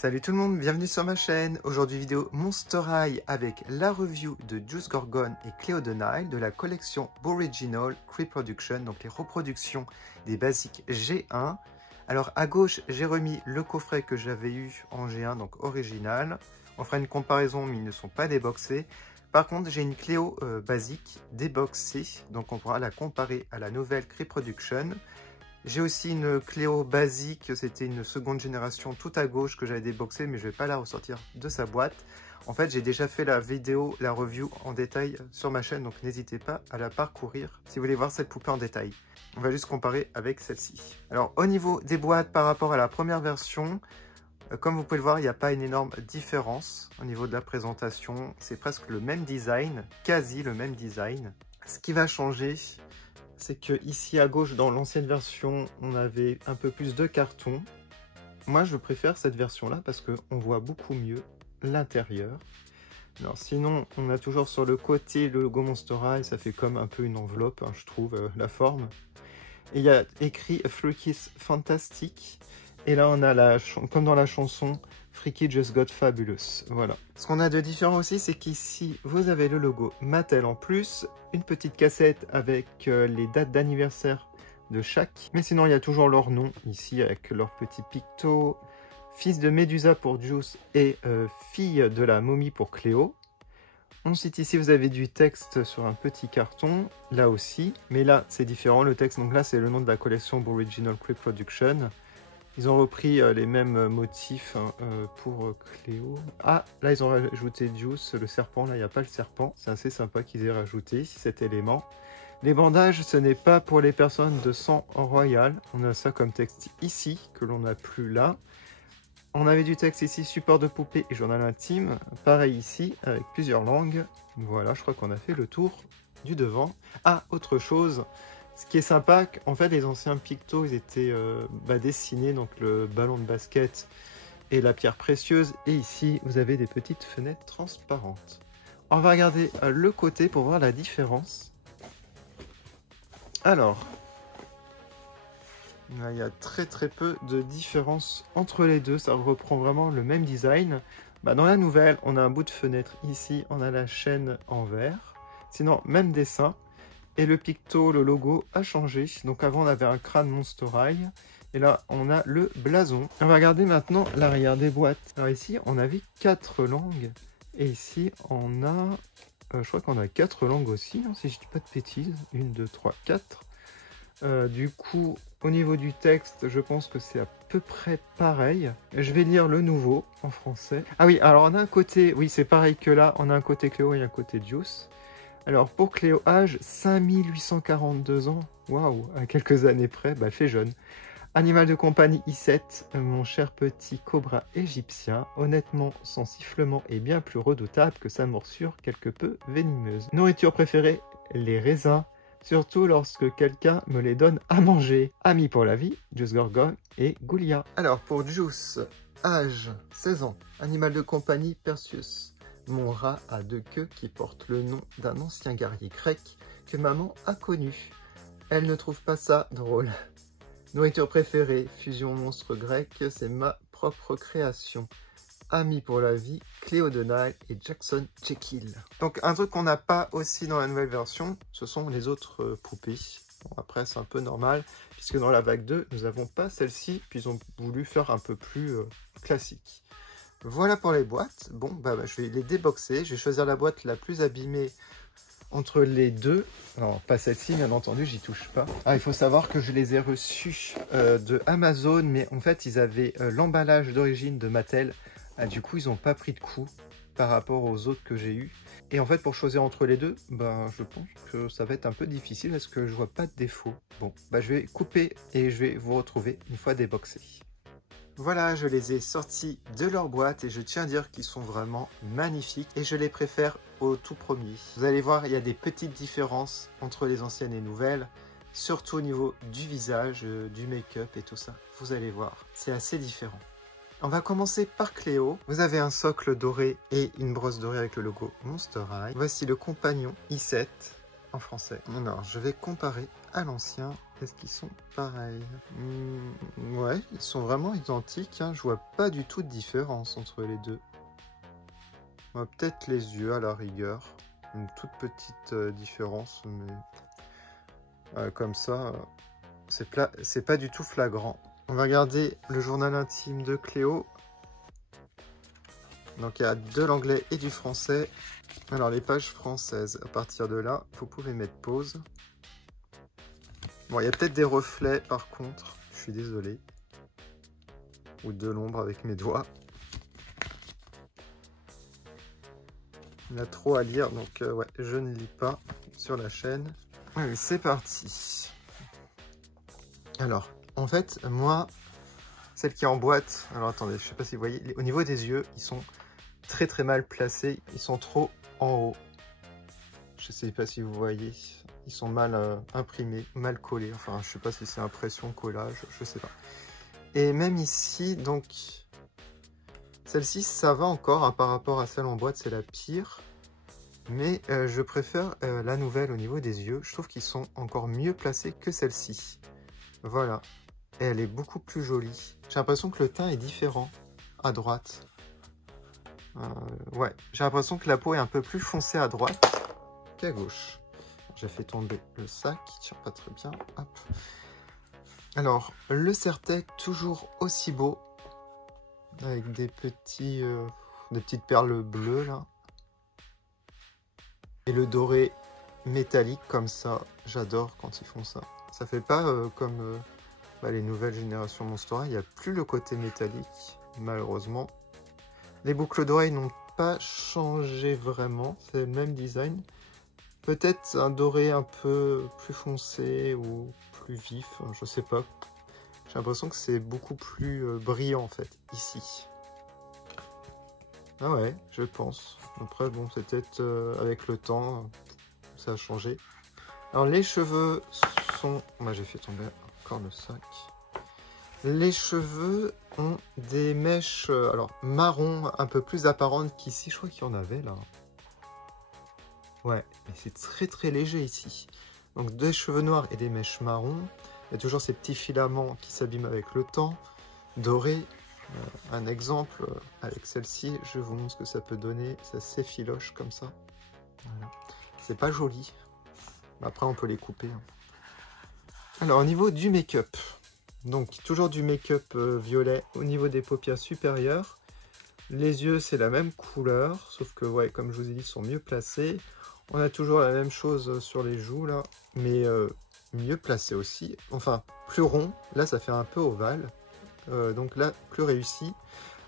Salut tout le monde, bienvenue sur ma chaîne. Aujourd'hui vidéo Monster High avec la review de Juice Gorgon et Cleo de Nile de la collection Original Reproduction, donc les reproductions des basiques G1. Alors à gauche, j'ai remis le coffret que j'avais eu en G1, donc original. On fera une comparaison, mais ils ne sont pas déboxés. Par contre, j'ai une Cleo basique déboxée, donc on pourra la comparer à la nouvelle Reproduction. J'ai aussi une Cleo basique, c'était une seconde génération tout à gauche que j'avais déboxée, mais je ne vais pas la ressortir de sa boîte. En fait, j'ai déjà fait la vidéo, la review en détail sur ma chaîne, donc n'hésitez pas à la parcourir si vous voulez voir cette poupée en détail. On va juste comparer avec celle-ci. Alors, au niveau des boîtes par rapport à la première version, comme vous pouvez le voir, il n'y a pas une énorme différence au niveau de la présentation. C'est presque le même design, quasi le même design. Ce qui va changer, c'est que ici à gauche, dans l'ancienne version, on avait un peu plus de carton. Moi, je préfère cette version-là parce qu'on voit beaucoup mieux l'intérieur. Alors sinon, on a toujours sur le côté le logo Monster High, ça fait comme un peu une enveloppe, hein, je trouve, la forme. Et il y a écrit Freaky's Fantastic. Et là, on a, comme dans la chanson, Freaky Just Got Fabulous. Voilà. Ce qu'on a de différent aussi, c'est qu'ici, vous avez le logo Mattel en plus, une petite cassette avec les dates d'anniversaire de chaque. Mais sinon, il y a toujours leur nom ici avec leur petit picto. Fils de Médusa pour Juice et fille de la momie pour Cléo. Ensuite, ici, vous avez du texte sur un petit carton, là aussi. Mais là, c'est différent, le texte. Donc là, c'est le nom de la collection Original Reproduction. Ils ont repris les mêmes motifs pour Cléo. Ah, là, ils ont rajouté Juice, le serpent. Là, il n'y a pas le serpent. C'est assez sympa qu'ils aient rajouté cet élément. Les bandages, ce n'est pas pour les personnes de sang royal. On a ça comme texte ici, que l'on n'a plus là. On avait du texte ici, support de poupée et journal intime. Pareil ici, avec plusieurs langues. Voilà, je crois qu'on a fait le tour du devant. Ah, autre chose. Ce qui est sympa, en fait, les anciens pictos, ils étaient dessinés, donc le ballon de basket et la pierre précieuse. Et ici, vous avez des petites fenêtres transparentes. On va regarder le côté pour voir la différence. Alors, là, il y a très peu de différence entre les deux. Ça reprend vraiment le même design. Dans la nouvelle, on a un bout de fenêtre ici. On a la chaîne en vert. Sinon, même dessin. Et le picto, le logo a changé. Donc avant, on avait un crâne Monster High. Et là, on a le blason. On va regarder maintenant l'arrière des boîtes. Alors ici, on avait 4 langues. Et ici, on a... je crois qu'on a 4 langues aussi, hein, si je dis pas de bêtises. 1, 2, 3, 4. Du coup, au niveau du texte, je pense que c'est à peu près pareil. Je vais lire le nouveau en français. Ah oui, alors on a un côté... Oui, c'est pareil que là. On a un côté Cléo et un côté Juice. Alors pour Cléo, âge 5842 ans, waouh, à quelques années près, elle fait jeune. Animal de compagnie I7, mon cher petit cobra égyptien, honnêtement son sifflement est bien plus redoutable que sa morsure quelque peu venimeuse. Nourriture préférée, les raisins, surtout lorsque quelqu'un me les donne à manger. Amis pour la vie, Juice Gorgon et Goulia. Alors pour Juice, âge 16 ans, animal de compagnie Perseus. Mon rat à 2 queues qui porte le nom d'un ancien guerrier grec que maman a connu. Elle ne trouve pas ça drôle. Nourriture préférée, fusion monstre grec, c'est ma propre création. Amis pour la vie, Cleo de Nile et Jackson Jekyll. Donc un truc qu'on n'a pas aussi dans la nouvelle version, ce sont les autres poupées. Bon, après c'est un peu normal, puisque dans la vague 2, nous n'avons pas celle-ci, puis ils ont voulu faire un peu plus classique. Voilà pour les boîtes. Bon, je vais les déboxer. Je vais choisir la boîte la plus abîmée entre les deux. Alors, pas celle-ci, bien entendu, j'y touche pas. Ah, il faut savoir que je les ai reçus de Amazon, mais en fait, ils avaient l'emballage d'origine de Mattel. Ah, du coup, ils n'ont pas pris de coup par rapport aux autres que j'ai eu. Et en fait, pour choisir entre les deux, je pense que ça va être un peu difficile parce que je vois pas de défaut. Bon, je vais couper et je vais vous retrouver une fois déboxés. Voilà, je les ai sortis de leur boîte et je tiens à dire qu'ils sont vraiment magnifiques et je les préfère au tout premier. Vous allez voir, il y a des petites différences entre les anciennes et nouvelles, surtout au niveau du visage, du make-up et tout ça. Vous allez voir, c'est assez différent. On va commencer par Cléo. Vous avez un socle doré et une brosse dorée avec le logo Monster High. Voici le compagnon I7 en français. Alors, je vais comparer à l'ancien. Est-ce qu'ils sont pareils? Ouais, Ouais, ils sont vraiment identiques, hein. Je vois pas du tout de différence entre les deux. Peut-être les yeux à la rigueur. Une toute petite différence, mais comme ça, c'est pas du tout flagrant. On va regarder le journal intime de Cléo. Donc il y a de l'anglais et du français. Alors les pages françaises, à partir de là, vous pouvez mettre pause. Bon, il y a peut-être des reflets par contre, je suis désolé. Ou de l'ombre avec mes doigts. Il y a trop à lire, donc ouais, je ne lis pas sur la chaîne. Allez, c'est parti. Alors, en fait, moi, celle qui est en boîte, alors attendez, je sais pas si vous voyez, au niveau des yeux, ils sont très très mal placés, ils sont trop en haut. Je sais pas si vous voyez, ils sont mal imprimés, mal collés, enfin je sais pas si c'est impression, collage, je sais pas. Et même ici, donc, celle-ci ça va encore, hein, par rapport à celle en boîte, c'est la pire. Mais je préfère la nouvelle au niveau des yeux, je trouve qu'ils sont encore mieux placés que celle-ci. Voilà, et elle est beaucoup plus jolie. J'ai l'impression que le teint est différent à droite. Ouais, j'ai l'impression que la peau est un peu plus foncée à droite qu'à gauche. J'ai fait tomber le sac, il tient pas très bien. Hop. Alors, le serre-tête toujours aussi beau, avec des petites perles bleues là. Et le doré métallique comme ça, j'adore quand ils font ça. Ça fait pas comme les nouvelles générations Monstera, il n'y a plus le côté métallique, malheureusement. Les boucles d'oreilles n'ont pas changé vraiment, c'est le même design. Peut-être un doré un peu plus foncé ou plus vif, je sais pas. J'ai l'impression que c'est beaucoup plus brillant en fait, ici. Ah ouais, je pense. Après, bon, c'est peut-être avec le temps, ça a changé. Alors, les cheveux sont... Moi, j'ai fait tomber encore le sac. Les cheveux ont des mèches alors marron un peu plus apparentes qu'ici. Je crois qu'il y en avait là. Ouais, mais c'est très très léger ici. Donc des cheveux noirs et des mèches marron. Il y a toujours ces petits filaments qui s'abîment avec le temps. Doré. Un exemple avec celle-ci, je vous montre ce que ça peut donner. Ça s'effiloche comme ça. Voilà. C'est pas joli. Après, on peut les couper. Alors, au niveau du make-up. Donc, toujours du make-up violet au niveau des paupières supérieures. Les yeux, c'est la même couleur. Sauf que, ouais, comme je vous ai dit, ils sont mieux placés. On a toujours la même chose sur les joues, là. Mais mieux placés aussi. Enfin, plus rond. Là, ça fait un peu ovale. Donc là, plus réussi.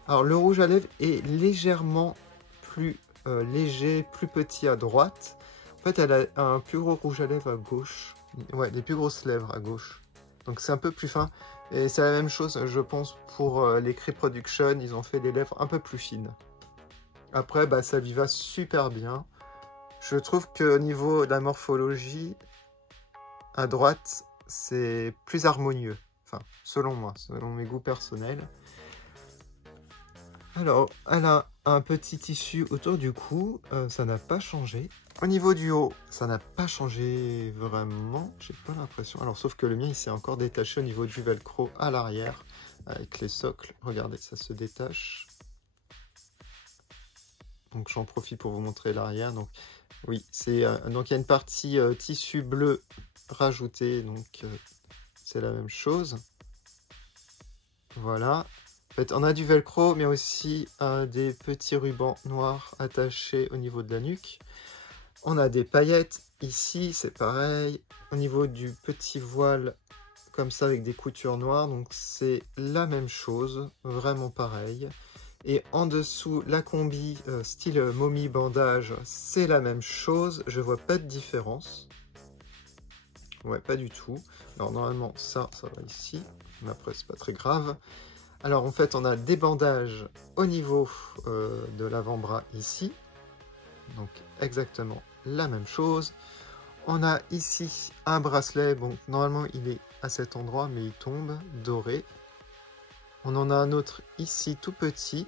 Alors, le rouge à lèvres est légèrement plus léger, plus petit à droite. En fait, elle a un plus gros rouge à lèvres à gauche. Ouais, les plus grosses lèvres à gauche. Donc, c'est un peu plus fin. Et c'est la même chose, je pense, pour les Cree Production. Ils ont fait des lèvres un peu plus fines. Après, bah, ça lui va super bien. Je trouve qu'au niveau de la morphologie, à droite, c'est plus harmonieux. Enfin, selon moi, selon mes goûts personnels. Alors, elle a un petit tissu autour du cou, ça n'a pas changé. Au niveau du haut, ça n'a pas changé vraiment, j'ai pas l'impression. Alors, sauf que le mien, il s'est encore détaché au niveau du velcro à l'arrière, avec les socles. Regardez, ça se détache. Donc, j'en profite pour vous montrer l'arrière. Donc, oui, c'est donc il y a une partie tissu bleu rajoutée, donc c'est la même chose. Voilà. En fait, on a du velcro, mais aussi des petits rubans noirs attachés au niveau de la nuque. On a des paillettes. Ici, c'est pareil. Au niveau du petit voile, comme ça, avec des coutures noires. Donc, c'est la même chose. Vraiment pareil. Et en dessous, la combi style momie bandage, c'est la même chose. Je vois pas de différence. Ouais, pas du tout. Alors, normalement, ça va ici. Mais après, c'est pas très grave. Alors, en fait, on a des bandages au niveau de l'avant-bras ici. Donc, exactement la même chose. On a ici un bracelet. Bon, normalement, il est à cet endroit, mais il tombe, doré. On en a un autre ici, tout petit.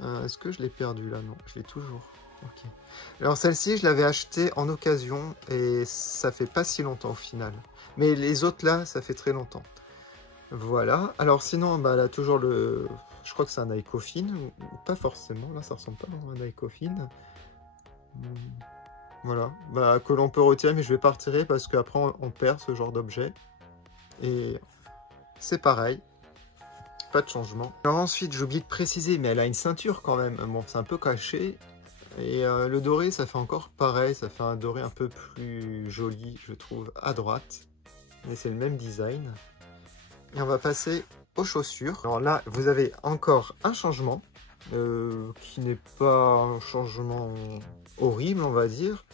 Est-ce que je l'ai perdu là? Non, je l'ai toujours. Ok. Alors, celle-ci, je l'avais achetée en occasion et ça fait pas si longtemps au final. Mais les autres là, ça fait très longtemps. Voilà. Alors sinon, bah, là, toujours le... Je crois que c'est un Icofin, ou pas forcément. Là, ça ressemble pas vraiment à un Icofin. Voilà. Bah, que l'on peut retirer, mais je vais pas retirer parce qu'après, on perd ce genre d'objet. Et c'est pareil. Pas de changement. Alors ensuite, j'ai oublié de préciser, mais elle a une ceinture quand même. Bon, c'est un peu caché. Et le doré, ça fait encore pareil. Ça fait un doré un peu plus joli, je trouve, à droite. Mais c'est le même design. Et on va passer aux chaussures. Alors là, vous avez encore un changement, qui n'est pas un changement horrible, on va dire.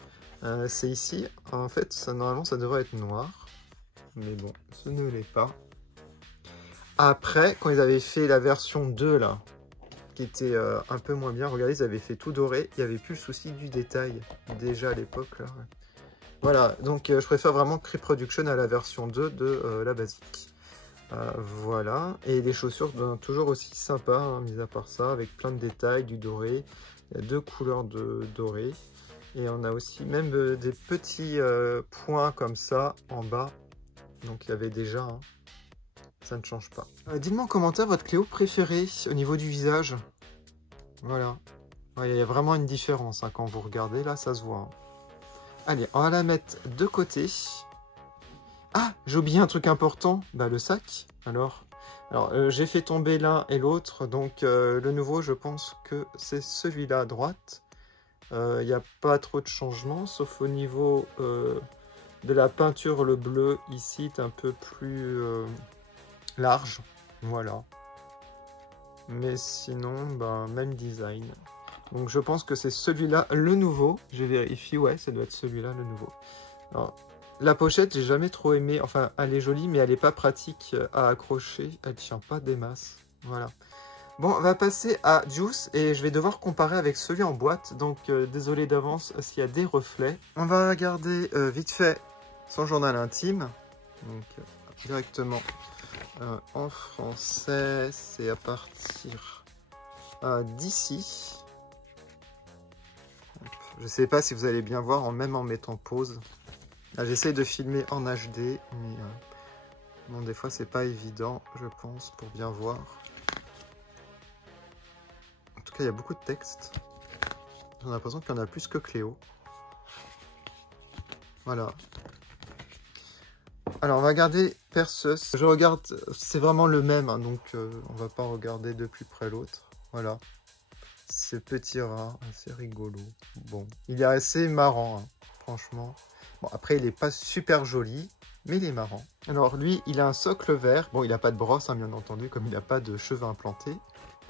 C'est ici, en fait, ça, normalement, ça devrait être noir. Mais bon, ce ne l'est pas. Après, quand ils avaient fait la version 2, là, qui était un peu moins bien, regardez, ils avaient fait tout doré. Il n'y avait plus le souci du détail, déjà à l'époque, là. Voilà, donc je préfère vraiment Cree Production à la version 2 de la basique. Voilà, et les chaussures toujours aussi sympas, hein, mis à part ça, avec plein de détails, du doré. Il y a 2 couleurs de doré. Et on a aussi même des petits points comme ça en bas. Donc il y avait déjà, hein, ça ne change pas. Dites-moi en commentaire votre Cléo préférée au niveau du visage. Voilà, ouais, il y a vraiment une différence, hein, quand vous regardez, là ça se voit. Hein. Allez, on va la mettre de côté. Ah, j'ai oublié un truc important, bah, le sac. Alors j'ai fait tomber l'un et l'autre, donc le nouveau, je pense que c'est celui-là à droite. Il n'y a pas trop de changements, sauf au niveau de la peinture, le bleu ici est un peu plus large, voilà. Mais sinon, bah, même design. Donc je pense que c'est celui-là, le nouveau. Je vérifie, ouais, ça doit être celui-là, le nouveau. Alors, la pochette, j'ai jamais trop aimé. Enfin, elle est jolie, mais elle n'est pas pratique à accrocher. Elle tient pas des masses. Voilà. Bon, on va passer à Juice et je vais devoir comparer avec celui en boîte. Donc, désolé d'avance s'il y a des reflets. On va regarder vite fait son journal intime. Donc, directement en français, c'est à partir d'ici. Je sais pas si vous allez bien voir, même en mettant pause. J'essaie de filmer en HD, mais bon, des fois c'est pas évident, je pense, pour bien voir. En tout cas, il y a beaucoup de texte. J'ai l'impression qu'il y en a plus que Cléo. Voilà. Alors, on va regarder Perseus. Je regarde, c'est vraiment le même, hein, donc on va pas regarder de plus près l'autre. Voilà. Ce petit rat, assez rigolo. Bon, il est assez marrant, hein, franchement. Bon, après, il n'est pas super joli, mais il est marrant. Alors, lui, il a un socle vert. Bon, il n'a pas de brosse, hein, bien entendu, comme il n'a pas de cheveux implantés.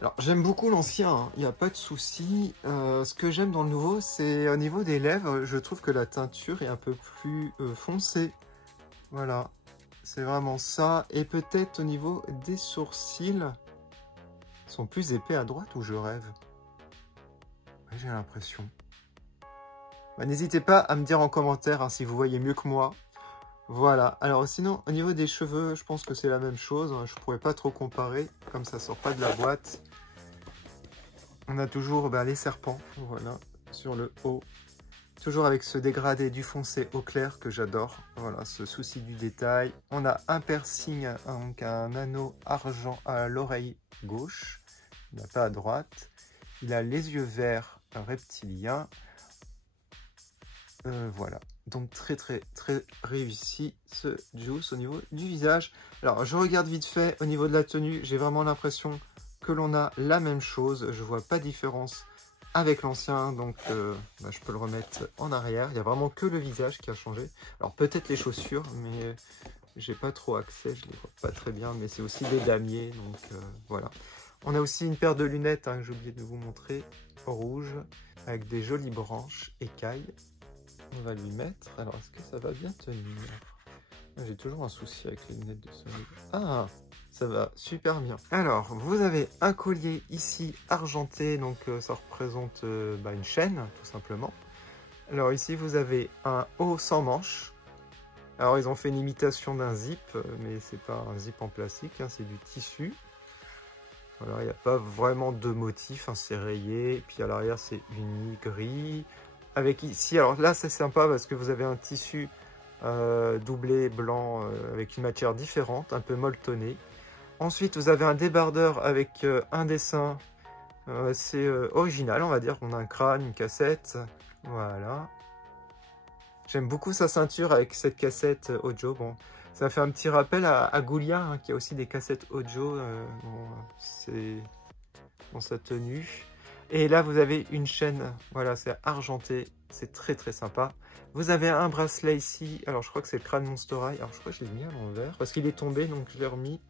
Alors, j'aime beaucoup l'ancien, hein, il n'y a pas de souci. Ce que j'aime dans le nouveau, c'est au niveau des lèvres, je trouve que la teinture est un peu plus foncée. Voilà, c'est vraiment ça. Et peut-être au niveau des sourcils, ils sont plus épais à droite ou je rêve? Ouais, j'ai l'impression. Bah, n'hésitez pas à me dire en commentaire, hein, si vous voyez mieux que moi. Voilà, alors sinon au niveau des cheveux, je pense que c'est la même chose. Je pourrais pas trop comparer, comme ça sort pas de la boîte. On a toujours les serpents, voilà, sur le haut. Toujours avec ce dégradé du foncé au clair que j'adore. Voilà, ce souci du détail. On a un piercing, donc un anneau argent à l'oreille gauche. Il n'a pas à droite. Il a les yeux verts reptiliens. Voilà, donc très réussi ce Juice au niveau du visage. Alors je regarde vite fait au niveau de la tenue, j'ai vraiment l'impression que l'on a la même chose. Je vois pas de différence avec l'ancien, donc je peux le remettre en arrière. Il n'y a vraiment que le visage qui a changé. Alors peut-être les chaussures, mais j'ai pas trop accès, je les vois pas très bien, mais c'est aussi des damiers, donc voilà. On a aussi une paire de lunettes, hein, que j'ai oublié de vous montrer, rouge, avec des jolies branches écailles. On va lui mettre. Alors, est-ce que ça va bien tenir? J'ai toujours un souci avec les lunettes de soleil. Ah, ça va super bien. Alors, vous avez un collier ici argenté, donc ça représente une chaîne, tout simplement. Alors ici, vous avez un haut sans manche. Alors, ils ont fait une imitation d'un zip, mais c'est pas un zip en plastique, hein, c'est du tissu. Voilà, il n'y a pas vraiment de motif, hein, c'est rayé. Et puis à l'arrière, c'est uni gris. Avec ici, alors là c'est sympa parce que vous avez un tissu doublé blanc avec une matière différente, un peu molletonné. Ensuite, vous avez un débardeur avec un dessin assez original, on va dire. On a un crâne, une cassette, voilà. J'aime beaucoup sa ceinture avec cette cassette audio. Bon, ça fait un petit rappel à Goulia, hein, qui a aussi des cassettes audio dans sa tenue. Et là, vous avez une chaîne, voilà, c'est argenté, c'est très très sympa. Vous avez un bracelet ici, alors je crois que c'est le crâne Monster High. Alors je crois que je l'ai mis à l'envers, parce qu'il est tombé, donc je l'ai remis.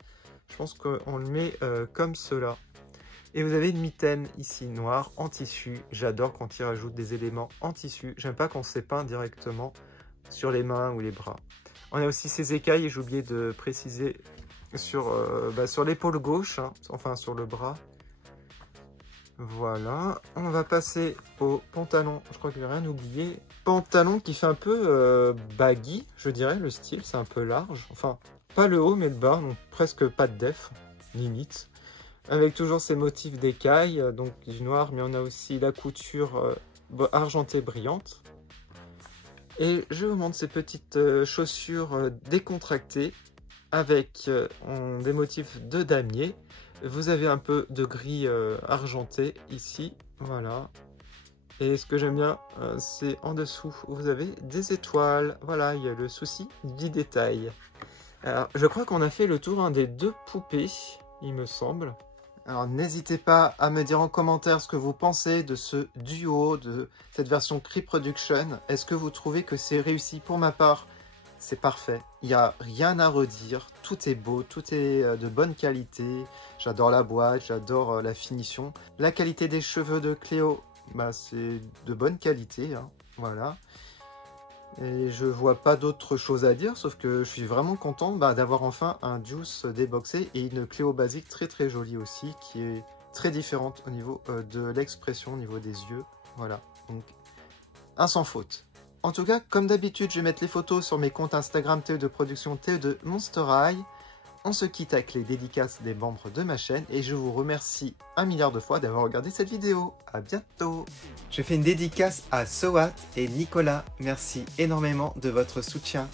Je pense qu'on le met comme cela. Et vous avez une mitaine ici noire en tissu. J'adore quand ils rajoutent des éléments en tissu. J'aime pas quand c'est peint directement sur les mains ou les bras. On a aussi ces écailles, et j'ai oublié de préciser sur l'épaule gauche, hein, enfin sur le bras. Voilà, on va passer au pantalon. Je crois que j'ai rien oublié. Pantalon qui fait un peu baggy, je dirais, le style, c'est un peu large. Enfin, pas le haut, mais le bas, donc presque pas de def, limite. Avec toujours ces motifs d'écailles, donc du noir, mais on a aussi la couture argentée brillante. Et je vous montre ces petites chaussures décontractées avec des motifs de damier. Vous avez un peu de gris argenté ici, voilà. Et ce que j'aime bien, c'est en dessous, vous avez des étoiles. Voilà, il y a le souci du détail. Alors, je crois qu'on a fait le tour des 2 poupées, il me semble. Alors, n'hésitez pas à me dire en commentaire ce que vous pensez de ce duo, de cette version Cree Production. Est-ce que vous trouvez que c'est réussi? Pour ma part, c'est parfait. Il n'y a rien à redire. Tout est beau, tout est de bonne qualité. J'adore la boîte, j'adore la finition. La qualité des cheveux de Cléo, bah, c'est de bonne qualité, hein. Voilà. Et je vois pas d'autre chose à dire, sauf que je suis vraiment content d'avoir enfin un Juice déboxé et une Cléo basique très très jolie aussi, qui est très différente au niveau de l'expression, au niveau des yeux. Voilà, donc un sans faute. En tout cas, comme d'habitude, je vais mettre les photos sur mes comptes Instagram TE de production, TE de Monster High. On se quitte avec les dédicaces des membres de ma chaîne et je vous remercie 1 milliard de fois d'avoir regardé cette vidéo. À bientôt. Je fais une dédicace à Sowat et Nicolas. Merci énormément de votre soutien.